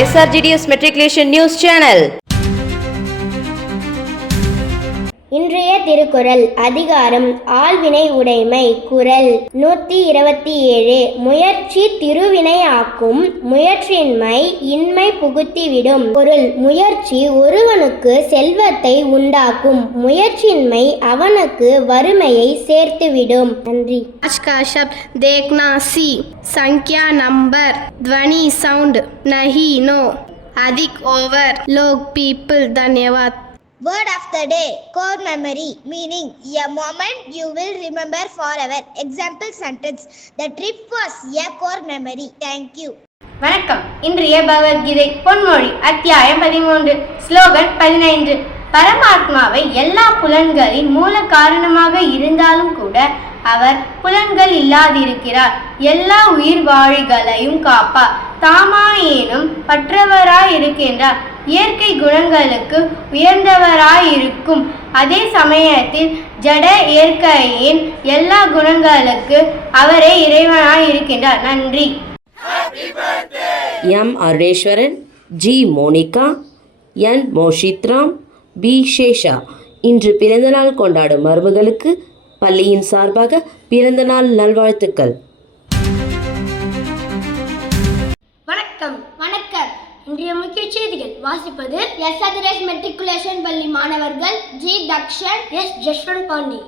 SRGDS Matriculation News Channel. இன்றைய திருக்குறள் அதிகாரம் ஆள்வினை உடைமை. குறள் 127. முயற்சி திருவினை ஆக்கும், முயற்சியின்மை இன்மை புகுத்திவிடும். பொருள்: முயற்சி ஒருவனுக்கு செல்வத்தை உண்டாக்கும், முயற்சியின்மை அவனுக்கு வறுமையை சேர்த்துவிடும். நன்றி. आज का शब्द देखना सी, संख्या नंबर, ध्वनि साउंड नहीं नो, अधिक ओवर, लोग पीपल. धन्यवाद. Word of the day: core memory, meaning a moment you will remember forever. Example sentence: the trip was a core memory. Thank you. வணக்கம். இன்றைய பகவத்கீதை பொன்மொழி அத்தியாயம் 13 ஸ்லோகன் 15. பரமாத்மாவை எல்லா புலன்களின் மூல காரணமாக இருந்தாலும் கூட அவர் புலன்கள் இல்லாதிருக்கிறார். எல்லா உயிர் வாழிகளையும் காப்பார். தாமாயேனும் பற்றவராயிருக்கின்றார். இயற்கை குணங்களுக்கு உயர்ந்தவராயிருக்கும் அதே சமயத்தில் ஜட இயற்கையின் எல்லா குணங்களுக்கு அவரே இறைவனாயிருக்கின்றார். நன்றி. எம் அருணேஸ்வரன், ஜி மோனிகா, என் மோஷித்ராம், பி சேஷா இன்று பிறந்தநாள் கொண்டாடும் மருமகளுக்கு பள்ளியின் சார்பாக பிறந்தநாள் நல்வாழ்த்துக்கள். வணக்கம். இன்றைய முக்கிய செய்திகள் வாசிப்பது SRGDS மெட்ரிகுலேஷன் பள்ளி மாணவர்கள் ஜி தக்ஷன், எஸ் ஜஸ்வந்த் பாண்டி.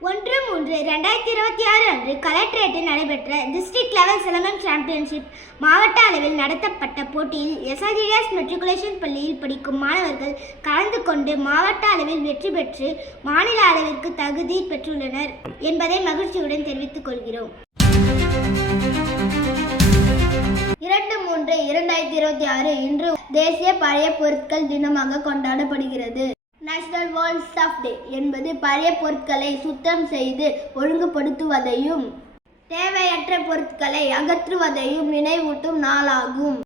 1/3/2026 அன்று கலெக்டரேட்டில் நடைபெற்ற டிஸ்ட்ரிக்ட் லெவல் சிலம்பம் சாம்பியன்ஷிப் மாவட்ட அளவில் நடத்தப்பட்ட போட்டியில் SRGDS மெட்ரிகுலேஷன் பள்ளியில் படிக்கும் மாணவர்கள் கலந்து கொண்டு மாவட்ட அளவில் வெற்றி பெற்று மாநில அளவிற்கு தகுதி பெற்றுள்ளனர் என்பதை மகிழ்ச்சியுடன் தெரிவித்துக் கொள்கிறோம். 2/3/2026 இன்று தேசிய பழைய பொருட்கள் தினமாக கொண்டாடப்படுகிறது. நேஷனல் வேர்ல்ட்ஸ் ஆஃப் டே என்பது பழைய பொருட்களை சுத்தம் செய்து ஒழுங்குபடுத்துவதையும் தேவையற்ற பொருட்களை அகற்றுவதையும் நினைவூட்டும் நாளாகும்.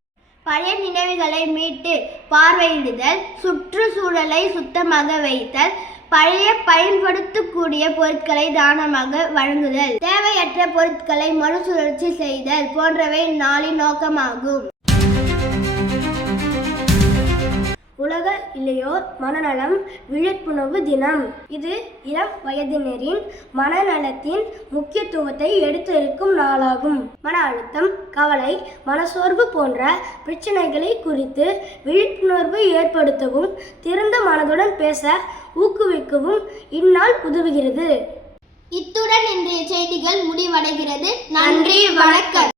பழைய நினைவுகளை மீட்டு பார்வையிடுதல், சுற்றுச்சூழலை சுத்தமாக வைத்தல், பழைய பயன்படுத்தக்கூடிய பொருட்களை தானமாக வழங்குதல், தேவையற்ற பொருட்களை மறுசுழற்சி செய்தல் போன்றவை நாளின் நோக்கமாகும். உலக இளையோர் மனநலம் விழிப்புணர்வு தினம். இது இளம் வயதினரின் மனநலத்தின் முக்கியத்துவத்தை எடுத்திருக்கும் நாளாகும். மன அழுத்தம், கவலை, மனசோர்வு போன்ற பிரச்சனைகளை குறித்து விழிப்புணர்வு ஏற்படுத்தவும் திறந்த மனதுடன் பேச ஊக்குவிக்கவும் இந்நாள் உதவுகிறது. இத்துடன் இன்றைய செய்திகள் முடிவடைகிறது. நன்றி, வணக்கம்.